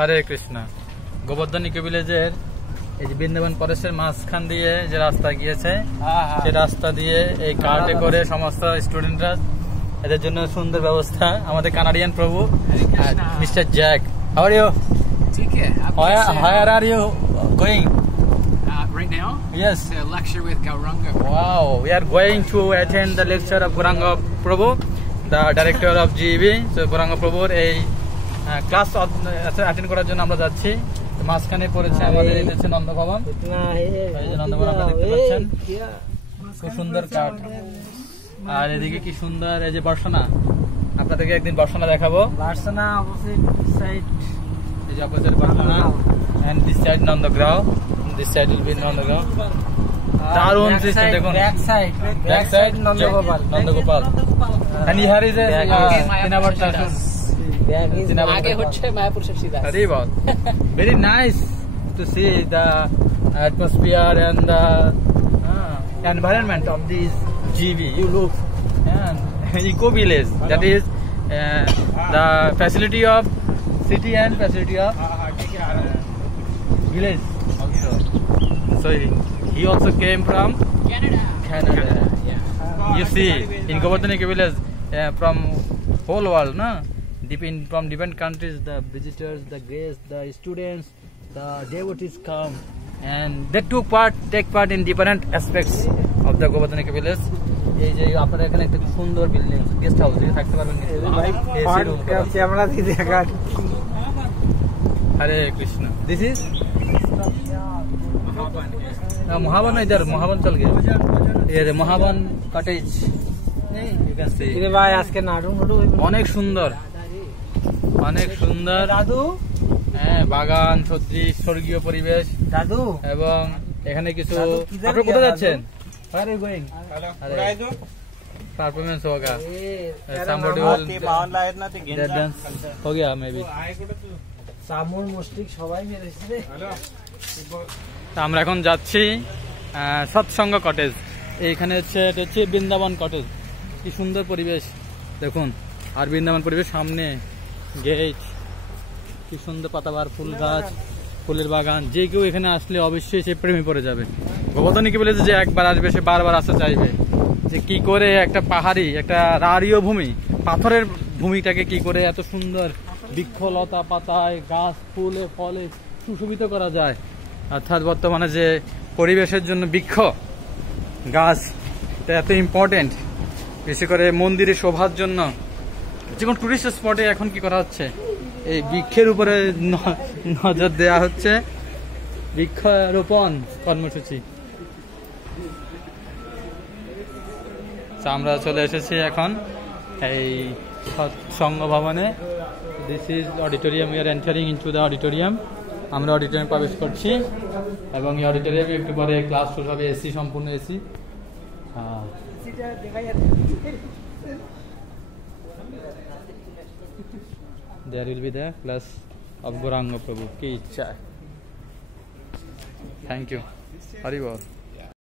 হরে Krishna. Gobardhan eco ভিলেজের এই যে বৃন্দাবন ফরেস্টের মাঝখান দিয়ে যে রাস্তা গিয়েছে, সেই রাস্তা দিয়ে এই কার্টে করে সমস্ত স্টুডেন্টরা, এদের জন্য সুন্দর ব্যবস্থা। আমাদের কানাডিয়ান প্রভু mister Jack, how are you? ठीक है। Where are you going? Right now? Yes. It's a lecture with Gauranga. Wow, we are going to attend the lecture of Gauranga Prabhu, the director of GEV. So Gauranga Prabhu এই class attend করার জন্য আমরা যাচ্ছি। মাঝখানে পড়েছে আমাদের এই হচ্ছে নন্দ ভবন। এই যে নন্দ ভবন আপনারা দেখতে পাচ্ছেন, খুব সুন্দর কাঠ। আর এদিকে কি সুন্দর এই যে বর্ষনা, আপনাদেরকে একদিন বর্ষনা দেখাবো। বর্ষনা অপোজিট সাইড, এই যে opposite Barsana, and this side Nandgaon, this side will be Nandgaon. দারুণ সিস্টেম দেখুন। Back side Nandagopal. and here is a Sinabar Station. आगे হচ্ছে মায়াপুর শশীদা। अरे वाह, very nice to see the atmosphere and the environment of this GV. You look and eco village, that is the facility of city and facility of village also. So he also came from Canada. Yeah. You see in Govardhan Eco Village from whole world, no? From different countries, the visitors, the guests, the students, the devotees come and they take part in different aspects of the Govardhan Eco Village. এই যে আপনারা এখানে একটা সুন্দর building guest house থাকতে পারবেন। Camera দিয়ে দেখা। হরে কৃষ্ণ। দিস ইজ মহাবন, ইধার মহাবন চল গিয়ে ये মহাবন কটেজ। ভাই আজকে নাড়ু অনেক সুন্দর, অনেক সুন্দর দাদু। হ্যাঁ, বাগান সদৃশ স্বর্গীয় পরিবেশ দাদু। এবং এখানে কিছু। আপনারা কোথায় যাচ্ছেন? Where are you going? Performance होगा, somebody will dance हो गया maybe। সামুর মুস্টিক সবাই মেরেছে। আমরা এখন যাচ্ছি সৎসঙ্গ কটেজ। এইখানে হচ্ছে এটা হচ্ছে বৃন্দাবন কটেজ। কি সুন্দর পরিবেশ দেখুন, আর বৃন্দাবন পরিবেশ সামনে গেট, কি সুন্দর পাতাবাহার ফুল গাছ, ফুলের বাগান। যে কেউ এখানে আসলে অবশ্যই সে প্রেমে পড়ে যাবে। গোবর্ধন ইকো ভিলেজে যে একবার আসবে সে বারবার আসতে চাইবে, যে কি করে একটা পাহাড়ি, একটা রাঢ়ীয় ভূমি, পাথরের ভূমিটাকে কি করে এত সুন্দর বৃক্ষ লতা পাতায় গাছ ফুলে ফলে সুশোভিত করা যায়। অর্থাৎ বর্তমানে যে পরিবেশের জন্য বৃক্ষ গাছ এটা এত ইম্পর্টেন্ট, বিশেষ করে মন্দিরে শোভার জন্য। যে কোনো টুরিস্ট স্পটে এখন কি করা হচ্ছে, এই বৃক্ষের উপরে নজর দেওয়া হচ্ছে, বৃক্ষরোপণ কর্মসূচি। আমরা চলে এসেছি এখন এই সৎসঙ্গ ভবনে। This is auditorium, we are entering into the auditorium. আমরা অডিটোরিয়ামে প্রবেশ করছি এবং এই অডিটোরিয়ামে একটু পরে ক্লাস শুরু হবে, এসি, সম্পূর্ণ AC. There will be the class of Gauranga Prabhu ki ichha. Thank you. Hari Bol.